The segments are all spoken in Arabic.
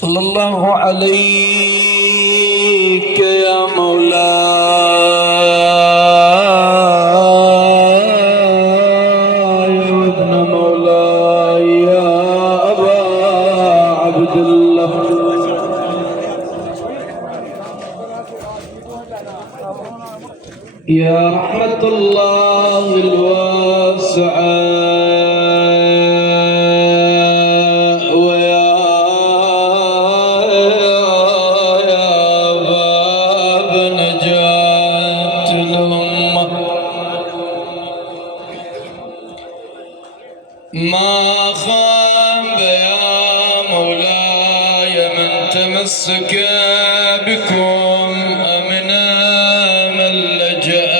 صلى الله عليك يا مولاي وابن مولاي يا أبا عبد الله. يا رحمة الله الواسعة ما خاب يا مولاي من تمسك بكم أمنا من لجأ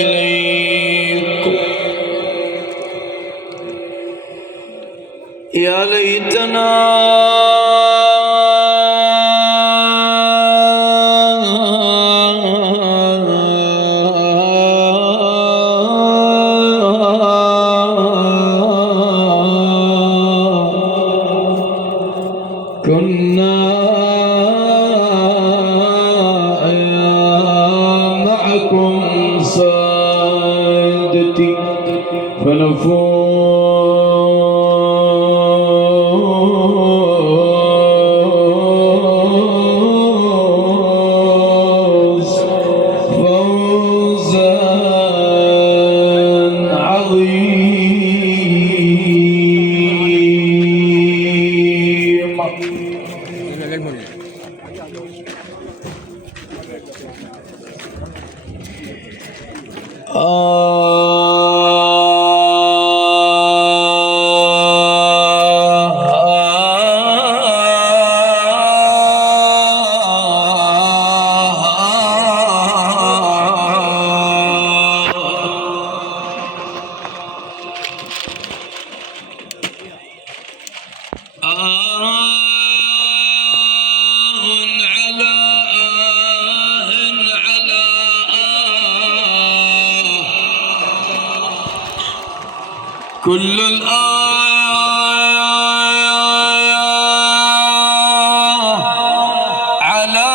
إليكم. يا ليتنا كنا معكم سادتي فنفوز فوزا عظيما. كل على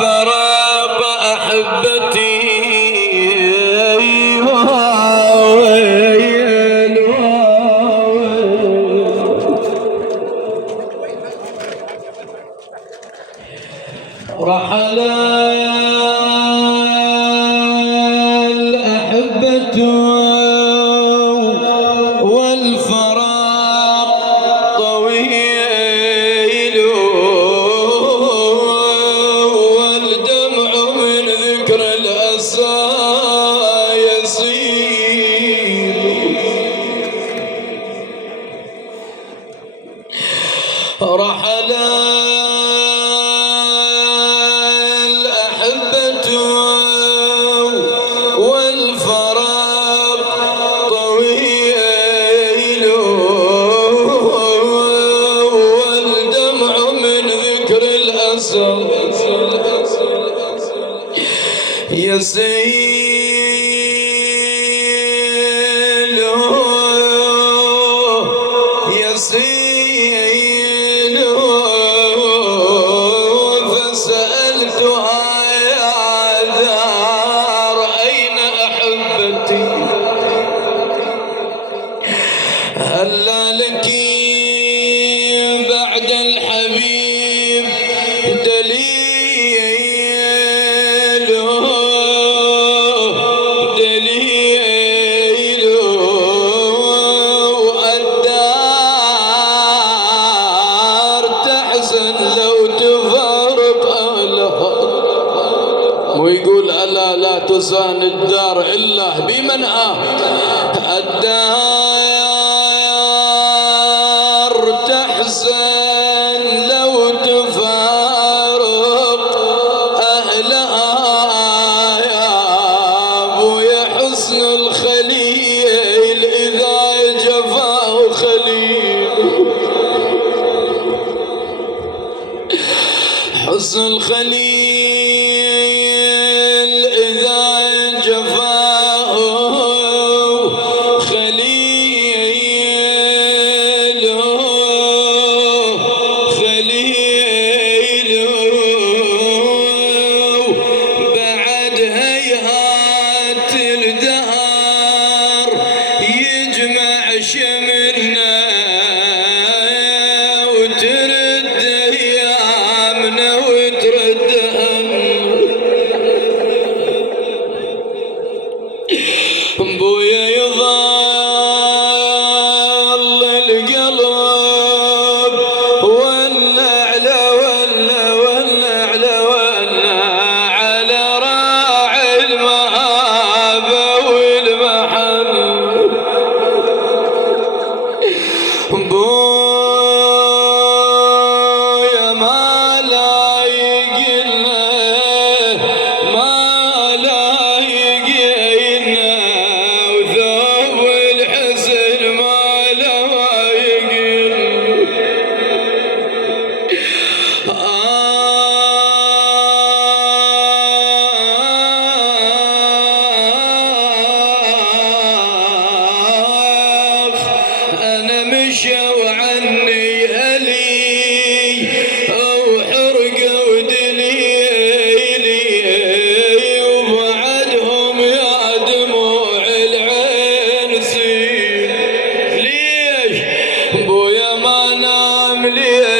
فراق أحبتي رحل الأحبة والفراق طويل والدمع من ذكر الأسى يسيل. رحل الأحبة والفراق طويل والدمع من ذكر الأسى يسيل يسيل. فسألتها يا دار أين أحبتي هلا لك بعد الحبيب دليل دليل الدار تحزن لو تفارق أهلها. ويقول ألا لا تزان الدار إلا بمنعه. الدار تحزن لو تفارق أهلها يا أبويا. حسن الخليل إذا جفاه خليل حسن الخليل إذا جفاه خليل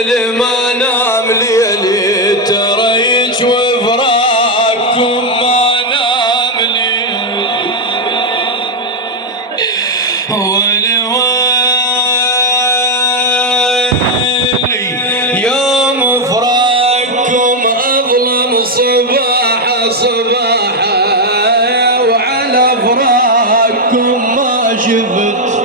ليلي ما نام ليلي تريج وفراقكم ما نام ليلي ويلي يوم فراقكم أظلم صباحا صباحا وعلى فراقكم ما شفت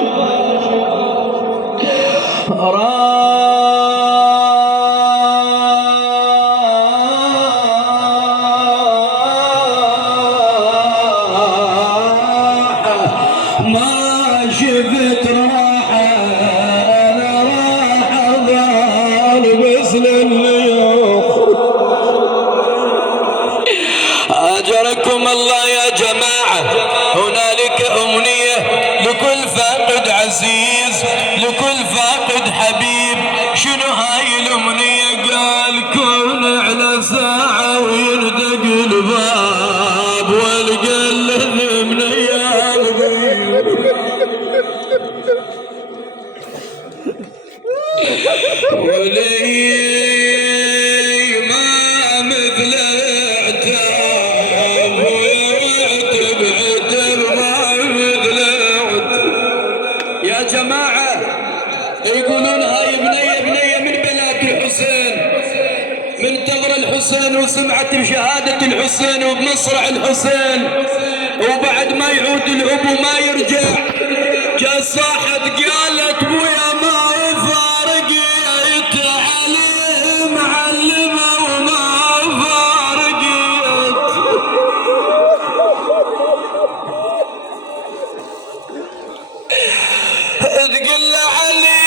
ما شفت راحة أنا راحة ظهر بس لليوم أجركم الله يا جماعة. هنالك أمنية لكل فاقد عزيز لكل فاقد حبيب. شنو هاي الأمنية؟ قال كون على ساعة ويردق الباب والقلب من أيام ولي ما مثل عتاب وعتب عتب ما مثل عتب. يا جماعة يقولون هاي بنية من بنات الحسين من تغر الحسين وسمعت بشهادة الحسين وبمصرع الحسين وبعد ما يعود الأبو ما يرجع جاء صاحت قالت بويا ما فارقي تعلم معلمة وما فارقيت تقول له علي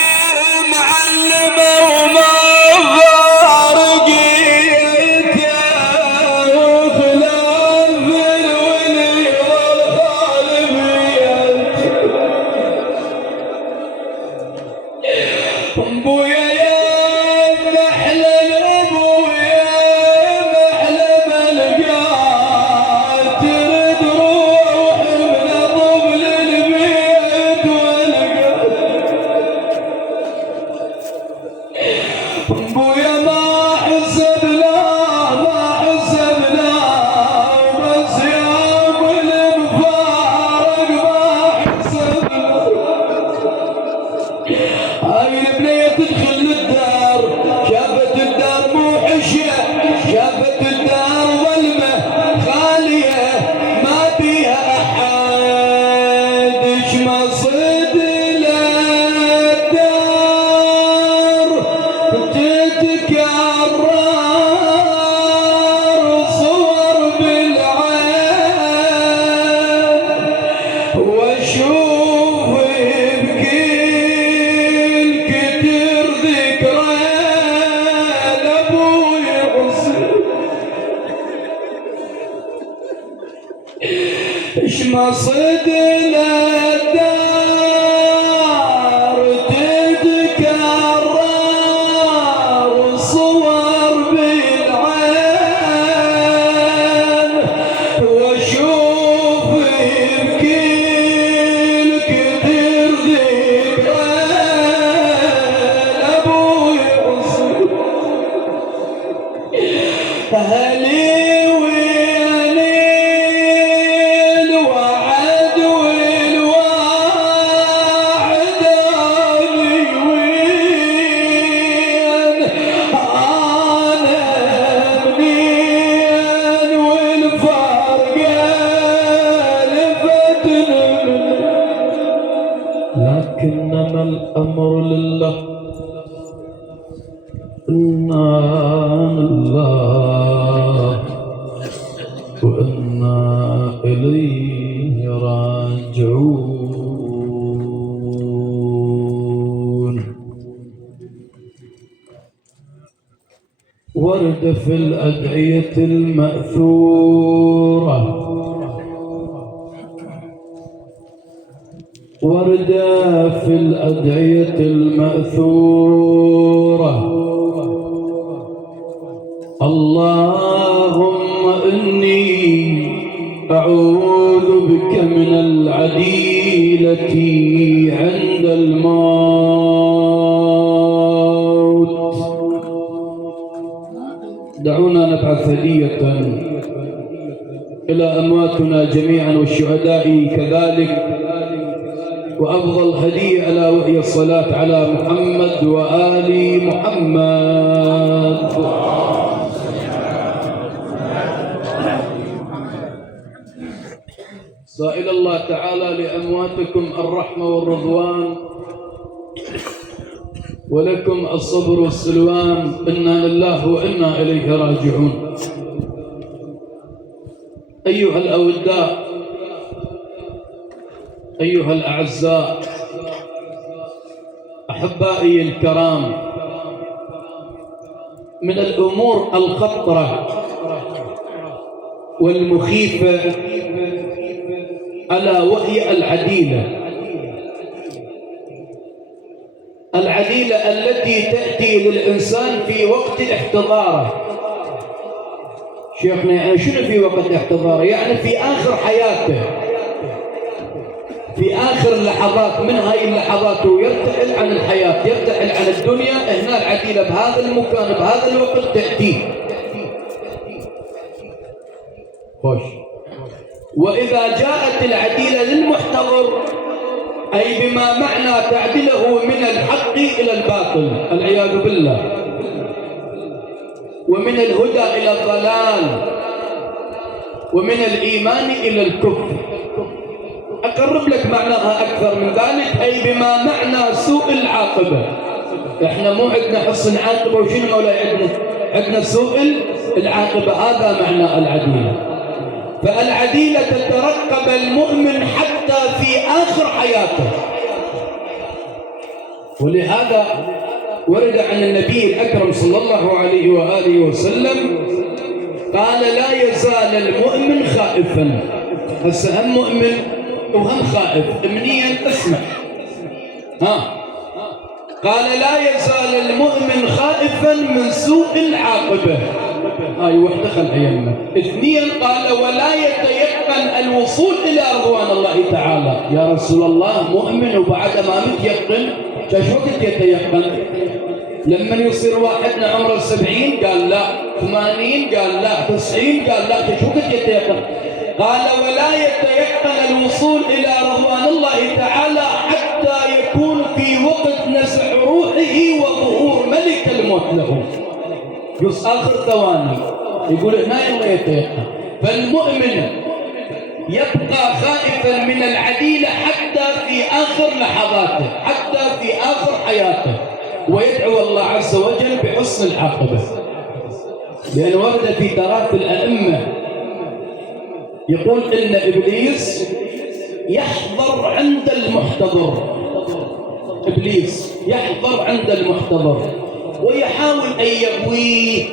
معلمة وما فارقيت وخلاف الولي والخالفيت ابويا يا محلى الابويا محلى ملقاك ترد روح من طبل البيت والقلب ابويا ما حسبنا بس يوم المفارق ما حسبنا. هاي البنية تدخل الدار شافت الدار مو حشة شافت الدار ظلمة خالية ما بيها أحد إيش مصيد للدار تتكرر صور بالعين واشوف بكل كتر ذكرين ابوي حسين ايش مصيد للدار تتكرر صور بالعين واشوف بكل كتر ذكرين ابوي حسين اهلي ويلي الوعد والواعد أهلي وين أنا منين والفرق لفتني لكنما الأمر لله إنا لله وإنا إليه راجعون. ورد في الأدعية المأثورة ورد في الأدعية المأثورة اللهم إني أعوذ بك من العديلة عند الموت دعونا نبعث هدية إلى أمواتنا جميعا والشهداء كذلك، وأفضل هدية ألا وهي الصلاة على محمد وآل محمد. سائل الله تعالى لأمواتكم الرحمة والرضوان، ولكم الصبر والسلوان، إنا لله وإنا إليه راجعون. أيها الأوداء، أيها الأعزاء، أحبائي الكرام، من الأمور الخطرة والمخيفة ألا وهي العديلة التي تأتي للإنسان في وقت احتضاره. شيخنا يعني شنو في وقت احتضاره؟ يعني في آخر حياته، في آخر اللحظات من هاي اللحظات ويرتحل عن الحياة، يرتحل عن الدنيا. هنا العديلة بهذا المكان بهذا الوقت تأتي. خوش. وإذا جاءت العديلة للمحتضر، أي بما معنى تعدله من الحق إلى الباطل العياذ بالله، ومن الهدى إلى الضلال، ومن الإيمان إلى الكفر. أقرب لك معناها أكثر من ذلك، أي بما معنى سوء العاقبة. إحنا مو عندنا حسن عاقبة وشنو مولاي عندنا سوء العاقبة. هذا معنى العديلة. فالعديلة تترقب المؤمن حتى في آخر حياته. ولهذا ورد عن النبي الأكرم صلى الله عليه وآله وسلم قال لا يزال المؤمن خائفا. هسه هم مؤمن وهم خائف منين؟ اسمع. قال لا يزال المؤمن خائفا من سوء العاقبة. هاي وحدة خلها يمه. اثنين قال ولا يتيقن الوصول إلى رضوان الله تعالى. يا رسول الله مؤمن وبعد ما متيقن، شو وقت يتيقن؟ لما يصير واحدنا عمره 70 قال لا، 80 قال لا، 90 قال لا، شو وقت يتيقن؟ قال ولا يتيقن الوصول إلى رضوان الله تعالى حتى يكون في وقت نزع روحه وظهور ملك الموت له. يص آخر ثواني يقول هنا يوم يتيقن. فالمؤمن يبقى خائفا من العديلة حتى في آخر لحظاته، حتى في آخر حياته، ويدعو الله عز وجل بحسن العاقبة. لأن ورد في تراث الأئمة يقول إن إبليس يحضر عند المحتضر. إبليس يحضر عند المحتضر ويحاول أن يغويه،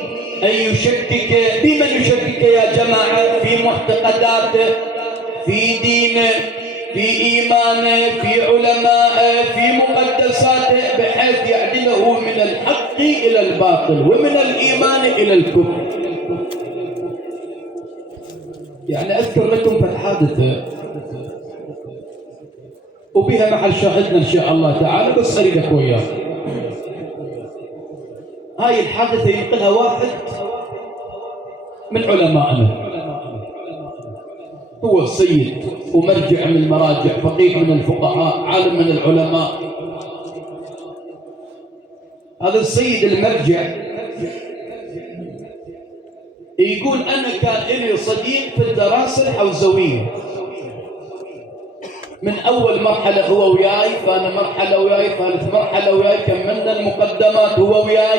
أن يشكك. بمن يشكك يا جماعة؟ في معتقداته، في دينه، في إيمانه، في علمائه، في مقدساته، بحيث يعدله من الحق إلى الباطل ومن الإيمان إلى الكفر. يعني أذكر لكم في حادثة وبها محل شاهدنا إن شاء الله تعالى، بس أريدك وياه. هاي الحادثة ينقلها واحد من علمائنا، هو السيد ومرجع من المراجع، فقيه من الفقهاء، عالم من العلماء. هذا السيد المرجع يقول أنا كان لي صديق في الدراسة الحوزوية، من أول مرحلة هو وياي، ثاني مرحلة وياي، ثالث مرحلة وياي، كملنا المقدمات هو وياي،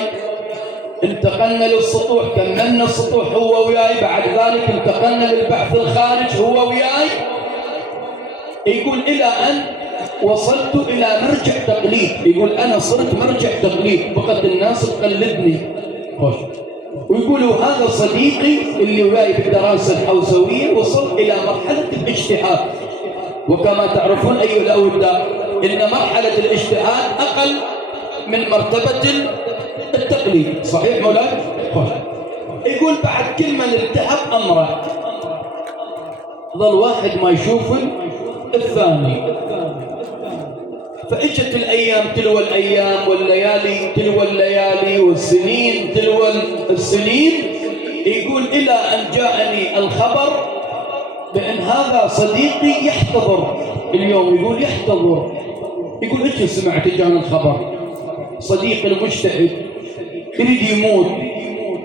انتقلنا للسطوح، كملنا السطوح هو وياي، بعد ذلك انتقلنا للبحث الخارج هو وياي. يقول إلى أن وصلت إلى مرجع تقليد. يقول أنا صرت مرجع تقليد، بقت الناس تقلدني. ويقولوا هذا صديقي اللي وياي بالدراسة الحوزوية وصل إلى مرحلة الاجتهاد. وكما تعرفون أيها الأوداء إن مرحلة الاجتهاد أقل من مرتبة التقليد، صحيح مولاي؟ يقول بعد كل من التهب أمره ظل واحد ما يشوف الثاني. فإجت الأيام تلو الأيام والليالي تلو الليالي والسنين تلو السنين، يقول إلى أن جاءني الخبر بأن هذا صديقي يحتضر اليوم. يقول يحتضر، يقول إيش سمعت جانا الخبر صديقي المجتهد يريد يموت.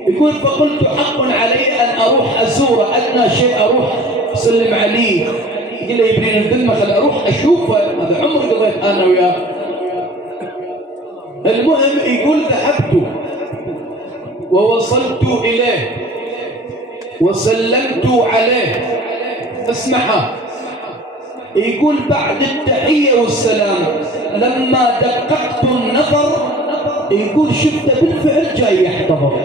يقول فقلت حق علي أن أروح أزوره، أدنى شيء أروح أسلم عليه. يقول لي يبرين الذمة خل أروح أشوفه، هذا عمري قضيت أنا وياه. المهم يقول ذهبت ووصلت إليه وسلمت عليه. اسمعها، يقول بعد التحية والسلام لما دققت النظر يقول شفته بالفعل جاي يحتضر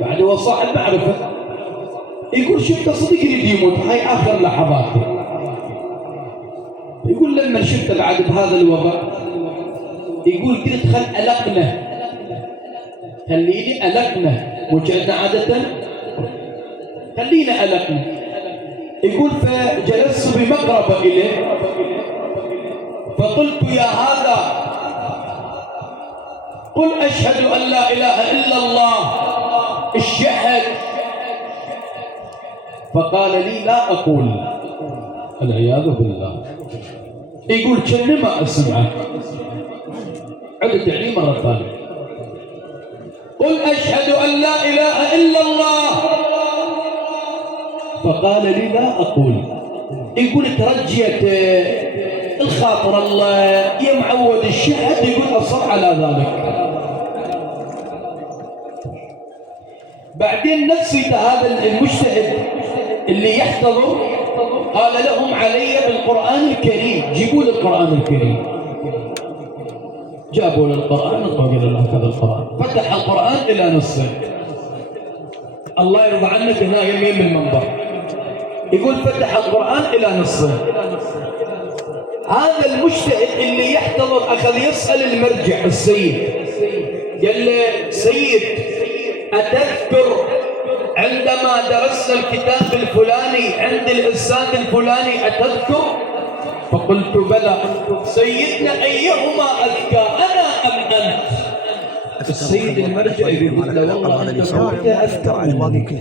بعد هو صاحب معرفة. يقول شفته صدق يريد يموت، هاي آخر لحظاته. يقول لما شفته بعد بهذا الوضع يقول قلت خل ألقنه، خليني ألقنه، وكأنه عادة خلينا ألقنه. يقول فجلست بمقربة إليه فقلت يا هذا قل أشهد أن لا إله إلا الله اشهد. فقال لي لا أقول، العياذ بالله. يقول كأنما أسمعه، عدت عليه مرة ثانية قل أشهد أن لا إله إلا الله. فقال لي لا أقول. يقول ترجيت الخاطر الله يا معود الشهد، يقول أصر على ذلك. بعدين نفسيته هذا المجتهد اللي يحتضر قال لهم علي بالقرآن الكريم، جيبوا لي القرآن الكريم. جابوا له القرآن وقال له هذا القرآن. فتح القرآن إلى نصفه. الله يرضى عنك هنا يمين بالمنبر. يقول فتح القرآن إلى نصفه. هذا المجتهد اللي يحتضر أخذ يسأل المرجع السيد، قال له سيد أتذكر عندما درسنا الكتاب الفلاني عند الأستاذ الفلاني أتذكر؟ فقلت بلى. سيدنا أيهما أذكى أنا أم أنت؟ السيد المرجع يقول له والله أنت كنت أذكى.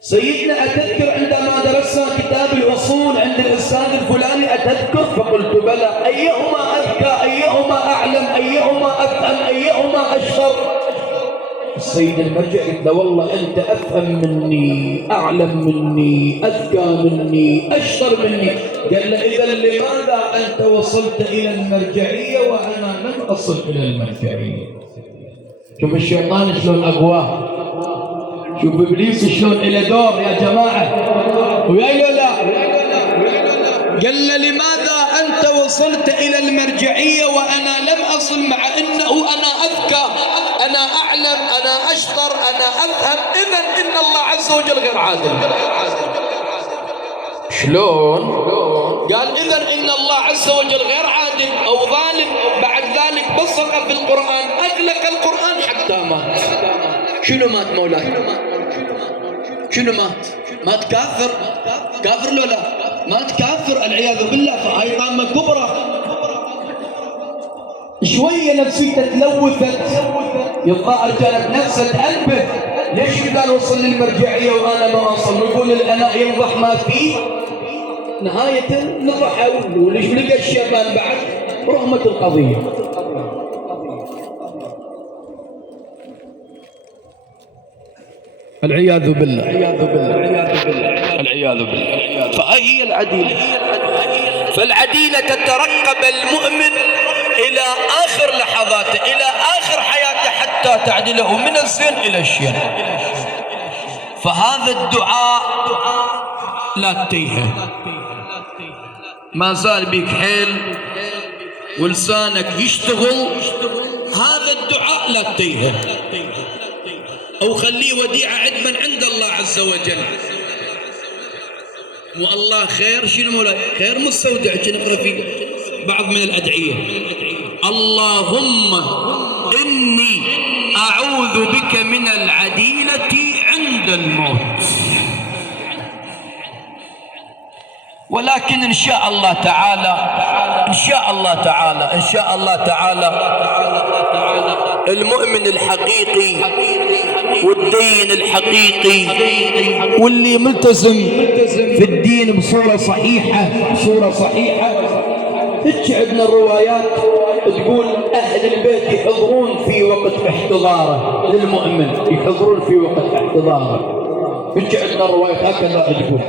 سيدنا أتذكر عندما درسنا كتاب الأصول عند الأستاذ الفلاني أتذكر؟ فقلت بلى. أيهما أذكى، أيهما أعلم، أيهما أفهم، أيهما أشطر؟ السيد المرجع قال والله أنت أفهم مني، أعلم مني، أذكى مني، أشطر مني. قال له إذا لماذا أنت وصلت إلى المرجعية وأنا لم أصل إلى المرجعية؟ شوف الشيطان شلون أقواه، شوف إبليس شلون إلى دور يا جماعة. ويا لا قال له لماذا أنت وصلت إلى المرجعية وأنا لم أصل، مع أنه أنا أذكى، أنا أعلم، أنا أشطر، أنا أفهم. إذن إن الله عز وجل غير عادل. شلون؟ قال إذن إن الله عز وجل غير عادل أو ظالم. بعد ذلك بصق في القرآن، أغلق القرآن حتى مات. شنو مات مولاي؟ شنو مات؟ مات كافر. كافر لو لا؟ مات كافر العياذ بالله. فهاي طامة كبرى. شوية نفسيته تلوثت، الظاهر كانت نفسه تأنبه. ليش قال وصل للمرجعية وأنا ما أصل؟ يقول الأناء ينضح ما فيه. نهاية نضحوا. وليش لقى الشيطان بعد رحمة القضية. العياذ بالله، العياذ بالله، العياذ بالله. فهي العديلة. فالعديلة تترقب المؤمن إلى آخر لحظاته، إلى آخر حياته، حتى تعدله من الزين إلى الشر. فهذا الدعاء لا تتيهه، ما زال بك حيل ولسانك يشتغل. هذا الدعاء لا تتيهه، أو خليه وديعة عدما عند الله عز وجل. والله خير شنو مولاي؟ خير مستودع. نقرأ في بعض من الأدعية: اللهم إني أعوذ بك من العديلة عند الموت. ولكن إن شاء الله تعالى، إن شاء الله تعالى، إن شاء الله تعالى المؤمن الحقيقي والدين الحقيقي واللي ملتزم في الدين بصورة صحيحة عندنا الروايات تقول أهل البيت يحضرون في وقت احتضاره للمؤمن، يحضرون في وقت احتضاره. عندنا الروايات هكذا تقول،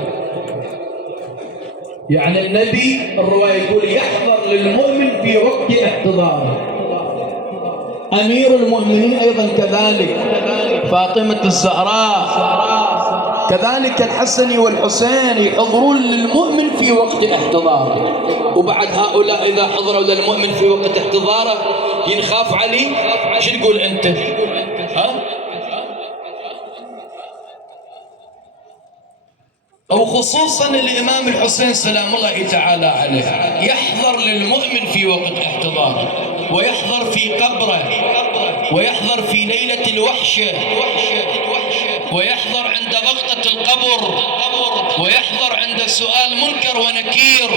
يعني النبي الرواية يقول يحضر للمؤمن في وقت احتضاره. أمير المؤمنين أيضا كذلك، فاطمة الزهراء كذلك، الحسن والحسين يحضرون للمؤمن في وقت احتضاره. وبعد هؤلاء إذا حضروا للمؤمن في وقت احتضاره ينخاف عليه، شو تقول أنت؟ ها؟ أو خصوصا الإمام الحسين سلام الله تعالى عليه يحضر للمؤمن في وقت احتضاره، ويحضر في قبره، ويحضر في ليلة الوحشة، ويحضر عند ضغطة القبر، ويحضر عند سؤال منكر ونكير.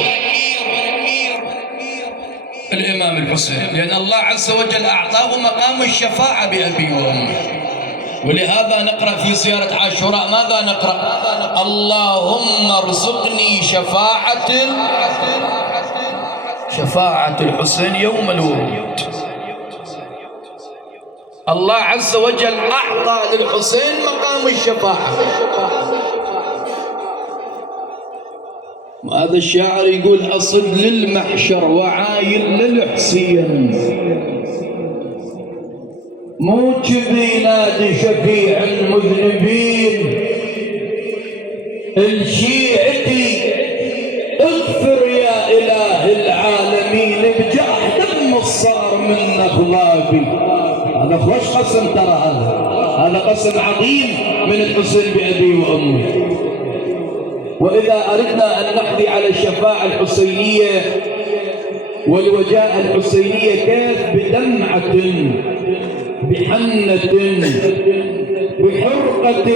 الإمام الحسين لأن الله عز وجل أعطاه مقام الشفاعة بأبي وأمي. ولهذا نقرأ في زيارة عاشوراء ماذا نقرأ؟ اللهم ارزقني شفاعة الحسين يوم الورود. الله عز وجل أعطى للحسين مقام الشفاعة. وهذا الشاعر يقول أصد للمحشر وعايل للحسين، موجب ينادي شفيع المذنبين، الشيعتي اغفر يا إله العالمين بجرح دم صار من أغلابي. هذا خوش قسم، ترى هذا قسم عظيم من الحسين بأبي وأمي. وإذا أردنا أن نحظي على الشفاعة الحسينية والوجاء الحسينية كيف بدمعة، بحنة، بحرقة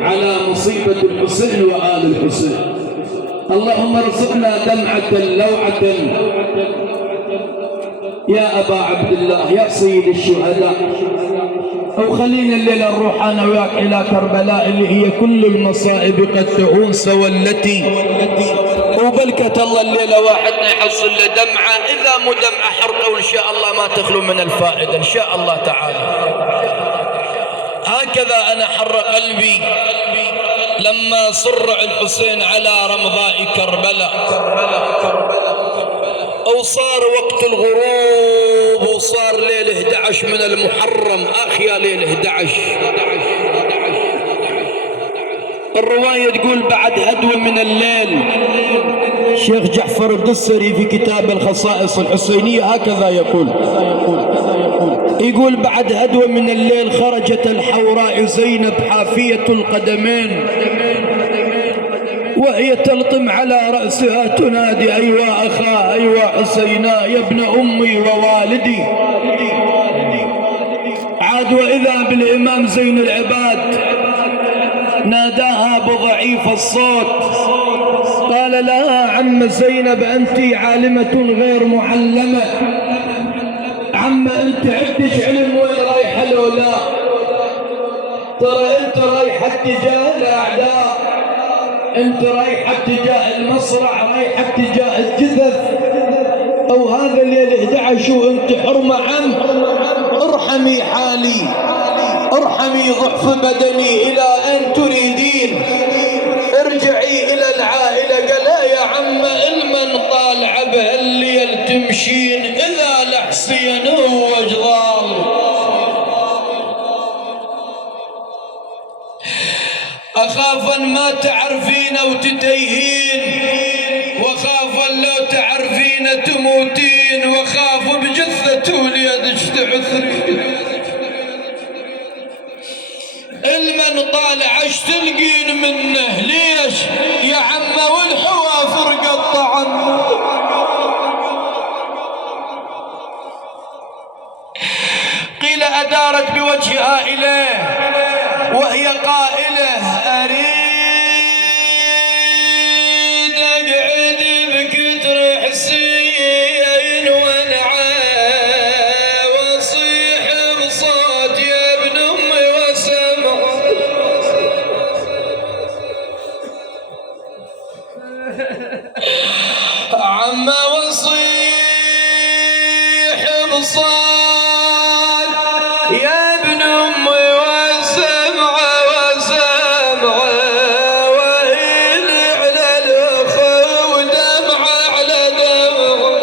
على مصيبة الحسين وآل الحسين. اللهم ارزقنا دمعة لوعة يا أبا عبد الله يا سيد الشهداء. أو خلينا الليلة نروح أنا وياك إلى كربلاء اللي هي كل المصائب قد تؤنس والتي، وبلكة الله الليلة واحدنا يحصل له دمعة، إذا مو دمعة حرقة وإن شاء الله ما تخلو من الفائدة إن شاء الله تعالى. هكذا أنا حر قلبي لما صرع الحسين على رمضاء كربلاء، أو صار وقت الغروب وصار ليل 11 من المحرم، يا ليل 11. الرواية تقول بعد هدوة من الليل، الشيخ جعفر الدسري في كتاب الخصائص الحسينية هكذا يقول بعد هدوة من الليل خرجت الحوراء زينب حافية القدمين وهي تلطم على رأسها تنادي أيوا أخا أيوا حسينا يا ابن أمي ووالدي. عاد وإذا بالإمام زين العباد ناداها بضعيف الصوت قال لها عم زينب أنت عالمة غير معلمة، عم أنت عندك علم وين رايحة لولا؟ ترى أنت رايحة اتجاه الأعداء، أنت رايحة اتجاه المصرع، رايحة اتجاه الجثث. أو هذا الليل 11 وأنت حرمة عم، ارحمي حالي، ارحمي ضعف بدني، إلى أن تريدين؟ ارجعي إلى العائلة. قال يا عم المن طالع بهالليل تمشين إذا لحسين وجضال، أخاف أن ما تعرفين وتتيهين، وخاف أن لو تعرفين تموتين، وخاف بجثة وليدك تعثرين. المن طالع ايش تلقين منه؟ ليش يا عم والحوافر قطعن؟ قيل أدارت بوجهها إليه وهي قائلة أريد أقعد بكتر حسين وانعى وصي يا ابن أمي وسمعة وسمعة وهل على الأخو ودمعة على دمعة.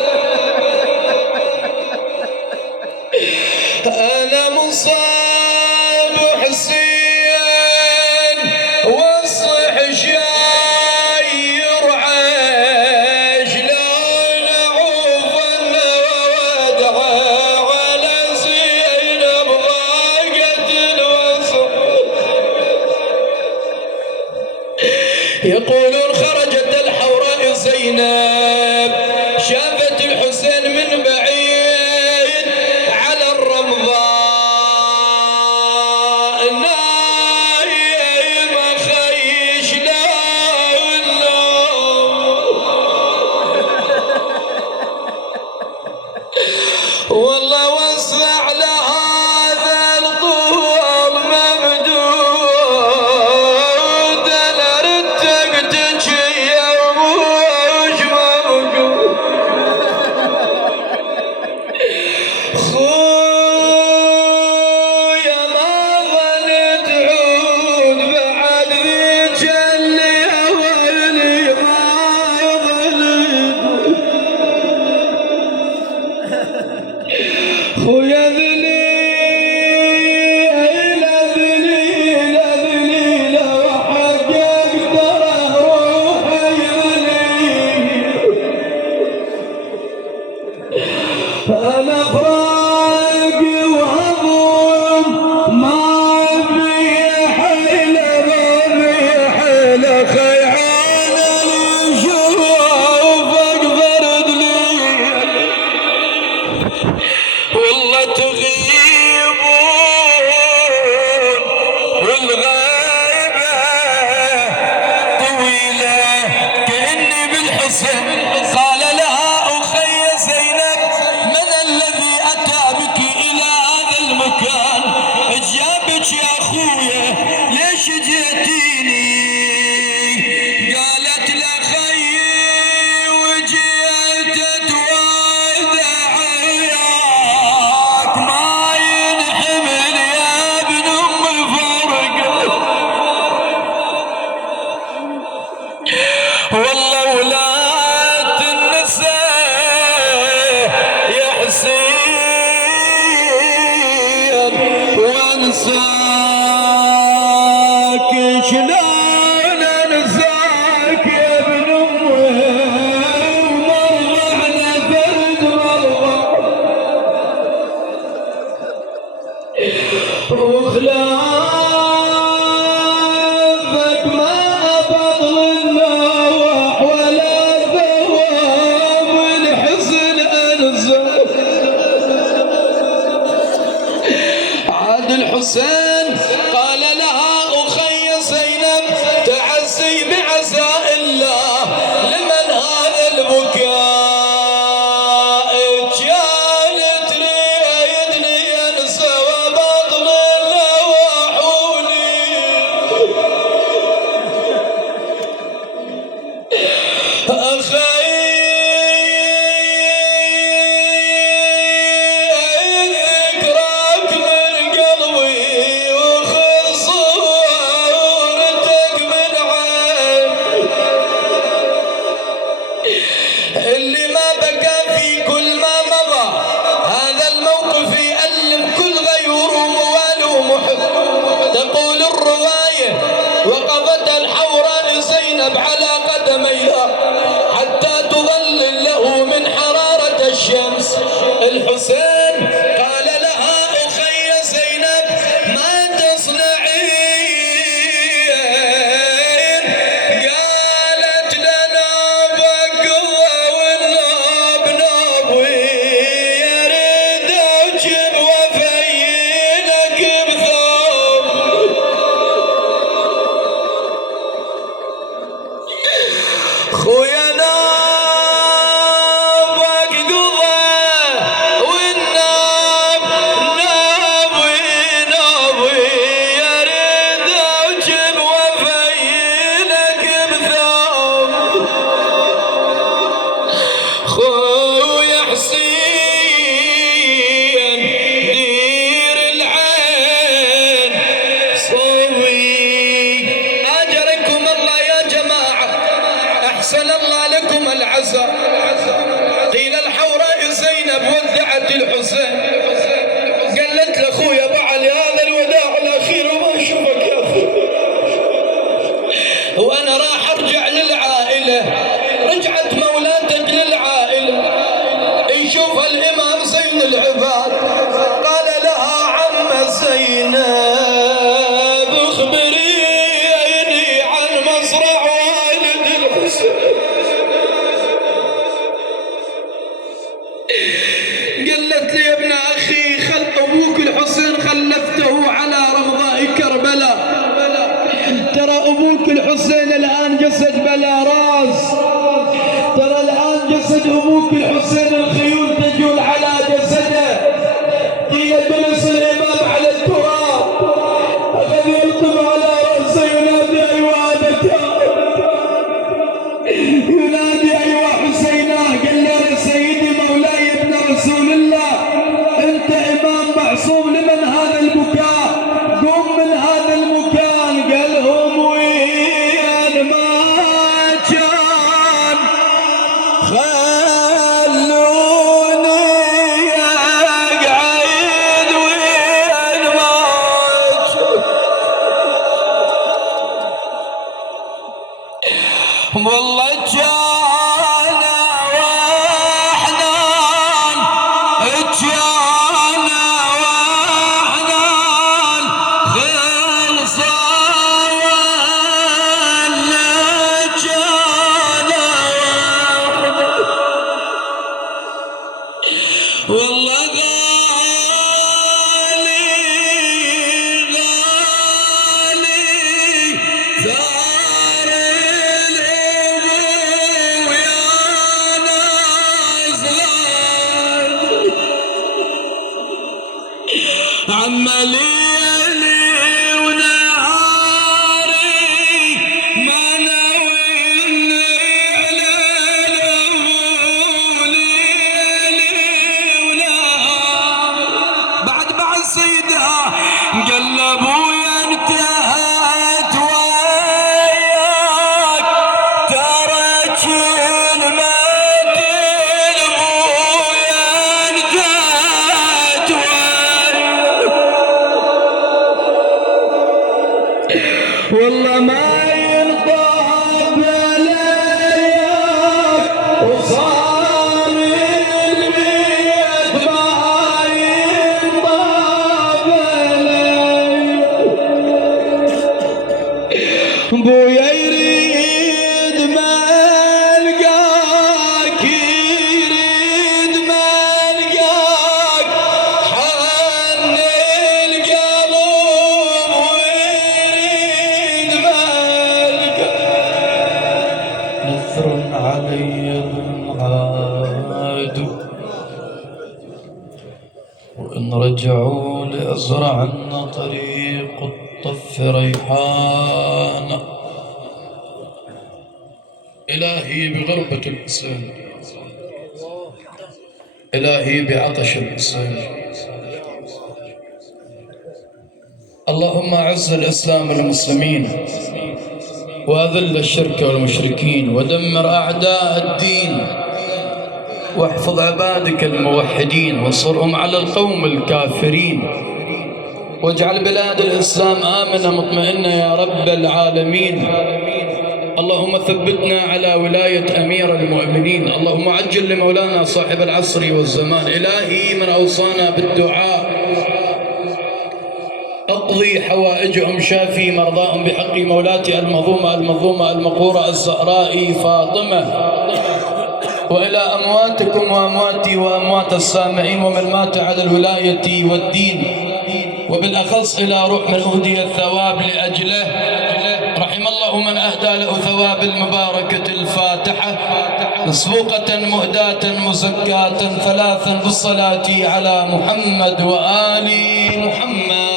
أنا مصاب حسين والصح شاير عيش لون أعوف وادعى على زينب ضاقت الوصف. يقولون خرجت الحوراء زينب شافت الحسين من بعيد على الرمضاء نايم خيش لا والله وسع لهذا الطول ممدود انا ردك تجي ومش موجود. خويا ما ظنت عود بعد ذيك اللي اولي ما ظنت. خويا ذليلة ذليلة ذليلة وحق يقدره روحي ذليلة. أنا فراقي وهضم ما بي حيلة ما بي حيلة خيعان الشوف أقدر دليل والله تغيبون والغيبة طويلة كأني بالحسن قال لها أخي زينب من الذي أتى بك إلى هذا المكان أجابك يا أخويا ليش جيتيني قالت لخي وجيت أتودع وياك ما ينحمل يا ابن أم فرق. والله ولات النساء يا حسين وانساك شلون انساك يا ابن امي ومرضعنا ثلث مرضع وخلافك ما أبطل النوح ولا ثواب الحسن أنزل. عاد الحسين قال لها أخي زينب تعزي بعزاء الله لمن هذا البكاء كانت لي يدني ينسى وبطل اللوحوني. أخي ذكرك من قلبي جسد أبوك الحسين الخيول تجول على جسده. قيل جلس الإمام على التراب، أخذ يلطم على رأسه ينادي أيوة أبتاه، ينادي أيوة حسيناه. قال له سيدي مولاي ابن رسول الله، أنت إمام معصوم، لمن هذا البكاء؟ قم من هذا المكان. قال هم وين ما كان خلوني أقعد وين ما كان، والله كان وحنان، كان وحنان خلصا ولا كان وحنان، والله غالي غالي ثار الأبو يا ناس غالي، عماليلي ونهاري ما ناويني على الأبو، ليلي ونهاري. بعد سيدها قال لأبويا انتهت وياك، ترك المد لأبويا انتهت وياك، والله ما ينطاب عليك، وصار البيت ما ينطاب عليك. بويا يريد ما القاك، يريد ما القاك، حن القلب ويريد ما القاك. نثر علي العاد، وإن رجعوا لأزرعن طريق الطف ريحان. إلهي بغربة الإسلام، إلهي بعطش الإسلام، اللهم أعز الإسلام والمسلمين، وأذل الشرك والمشركين، ودمر أعداء الدين، واحفظ عبادك الموحدين، وانصرهم على القوم الكافرين، واجعل بلاد الإسلام آمنة مطمئنة يا رب العالمين. اللهم ثبتنا على ولاية أمير المؤمنين، اللهم عجل لمولانا صاحب العصر والزمان. إلهي من أوصانا بالدعاء اقضي حوائجهم، شافي مرضاهم بحق مولاتي المظلومة المقهورة الزهراء فاطمة. وإلى أمواتكم وأمواتي وأموات السامعين ومن مات على الولاية والدين، وبالأخص إلى روح من أهدي الثواب لأجله، رحم الله من أهدى له ثواب المباركة الفاتحة، مسبوقة مهداة مزكاة ثلاثا بالصلاة على محمد وآل محمد.